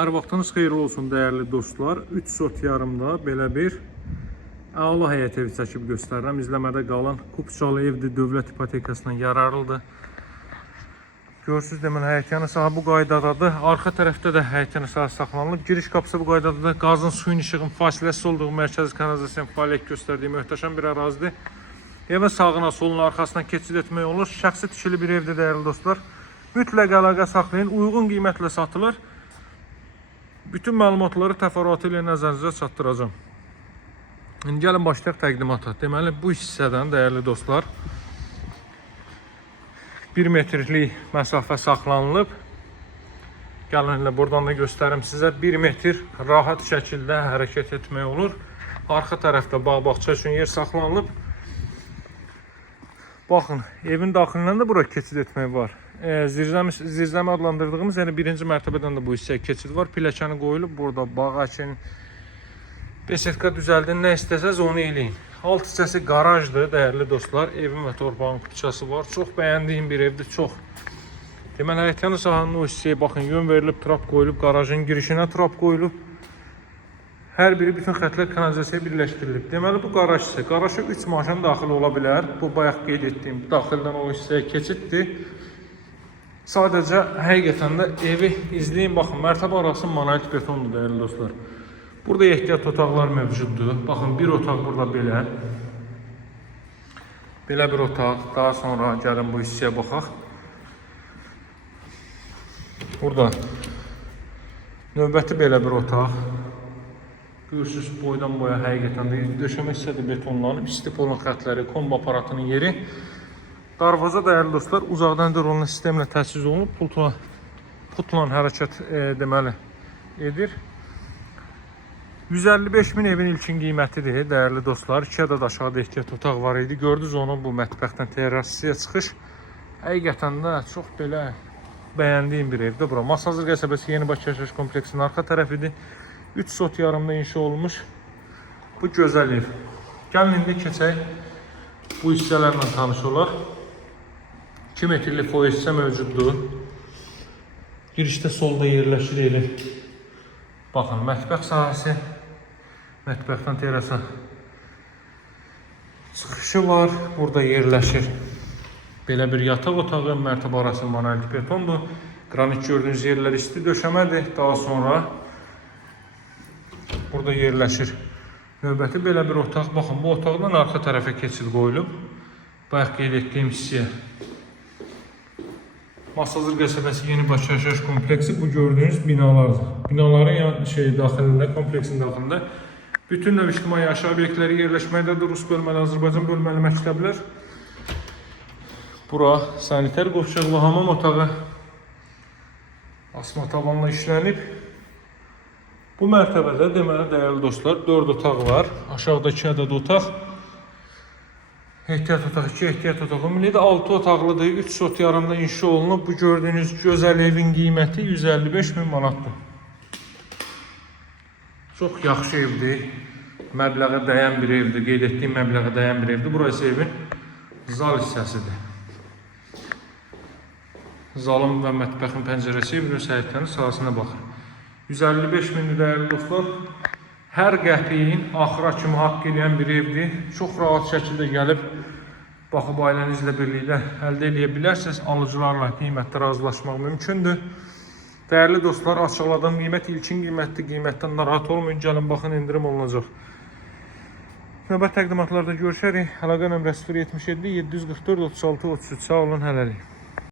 Hər vaxtınız xeyirli olsun dəyərli dostlar. 3 sot yarımda belə bir əla həyət evi çəkib göstərirəm. İzləmədə qalın. Kupçalı evdir, dövlət ipotekasından yararlıdır. Görürsünüz, deməli həyətyanı sahə bu qaydadadır. Arxa tərəfdə də həyətyanı sahə saxlanılıb. Giriş qapısı bu qaydadadır. Qazın, suyun, işığın fasiləsiz olduğu mərkəzi kanalizasiya fəaliyyət göstərdiyi möhtəşəm bir ərazidir. Evin sağına, soluna, arxasından keçid etmək olur. Şəxsi tikili bir evdir dəyərli dostlar. Mütləq əlaqə saxlayın. Uyğun qiymətlə satılır. Bütün məlumatları təfərrüatı ilə nəzərinizə çatdıracağım. İndi gəlin başlayaq təqdimata. Deməli bu hissədən dəyərli dostlar 1 metrlik məsafə saxlanılıb. Gəlin elə buradan da göstərim sizə. 1 metr rahat şəkildə hərəkət etmək olur. Arxa tərəfdə bağ-bağça üçün yer saxlanılıb. Baxın, evin daxilindən də bura keçid etmək var. Zirzəmi adlandırdığımız, yəni birinci mərtəbədən də bu hissəyə keçid var. Pilləkəni qoyulub, burada bağ əkin, besetka düzəldin, nə istəsəz onu eləyin. Alt hissəsi qarajdır, dəyərli dostlar. Evin və torpağın küçəsi var. Çox bəyəndiyim bir evdir, çox. Deməli, həyətyanı sahanın o hissəyə baxın, yön verilib, trap qoyulub, qarajın girişinə trap qoyulub. Hər biri bütün xətlər kanalizasiyaya birləşdirilib. Deməli, bu qaraj hissə. Qaraja 3 maşın daxil ola bilər. Bu bayaq qeyd etdiyim daxildən o hissəyə keçiddir. Sadəcə həqiqətən də evi izləyin, baxın, mərtəbə arası monolit betondur dəyərli dostlar. Burada ehtiyat otaqlar mövcuddur. Baxın, bir otaq burada belə. Belə bir otaq. Daha sonra gəlin bu hissəyə baxaq. Burada növbəti belə bir otaq. Görürsünüz, boydan boya həqiqətən də döşəmə hissədə betonlanıb, istif olan xətləri, kombo aparatının yeri. Darvaza dəyərli dostlar, uzaqdan rolun sistemlə təchiz olunub, pultla hərəkət deməli edir. 155 min evin ilkin qiymətidir dəyərli dostlar. 2 ədəd aşağıda ehtiyat otaq var idi. Gördünüz onu, bu mətbəxdən terrasiyaya çıxış. Həqiqətən də çox belə bəyəndiyim bir evdir bura. Masazır qəsəbəsi Yeni Bakı yaşayış kompleksinin arxa tərəfidir. 3 sot yarımda inşa olmuş bu gözəl ev. Gəlin indi keçək bu hissələrlə tanış olaq. 2 metrlik foyer hissə mövcuddur. Girişdə solda yerləşir evi. Baxın, mətbəx sahəsi. Mətbəxdən terasa çıxışı var. Burada yerləşir. Belə bir yataq otağı, mərtəbə arası monolit betondur. Qranit gördüyünüz yerlər isti döşəmədir. Daha sonra burada yerləşir. Növbəti belə bir otaq. Baxın, bu otaqdan arxa tərəfə keçid qoyulub. Bayaq qeyd etdiyim hissəyə. Masazır qəsəbəsi Yeni Bakı yaşayış kompleksi bu gördüyünüz binalardır. Binaların daxilində, kompleksin daxilində bütün növ ictimai yaşayış obyektləri yerləşməkdədir. Rus bölməli, Azərbaycan bölməli məktəblər. Bura sanitar qovşaq və hamam otağı asma tavanla işlənib. Bu mərtəbədə deməli dəyərli dostlar 4 otaq var. Aşağıda 2 ədəd otaq. Ehtiyat otaq, 2 ehtiyat otaq. Ümumilikdə 6 otaqlıdır. 3 sot yarımda inşa olunub. Bu gördüyünüz gözəl evin qiyməti 155 min manatdır. Çox yaxşı evdir. Məbləğə dəyən bir evdir. Qeyd etdiyim məbləğə dəyən bir evdir. Burası evin zal hissəsidir. Zalın və mətbəxin pəncərəsi evin öz həyətlərinin sahəsinə baxır. 155 min dəyərli dostlar. Hər qəpiyin axıra kimi haqq edən bir evdir. Çox rahat şəkildə gəlib baxıb ailənizlə birlikdə əldə edə bilərsiniz. Alıcılarla qiymətdə razılaşmaq mümkündür. Dəyərli dostlar, açıqladığım qiymət ilkin qiymətdir. Qiymətdən narahat olmayın. Gəlin baxın, indirim olunacaq. Növbət təqdimatlarda görüşərik. Əlaqə nömrəsi 077 744 36 33. Sağ olun, hələlik.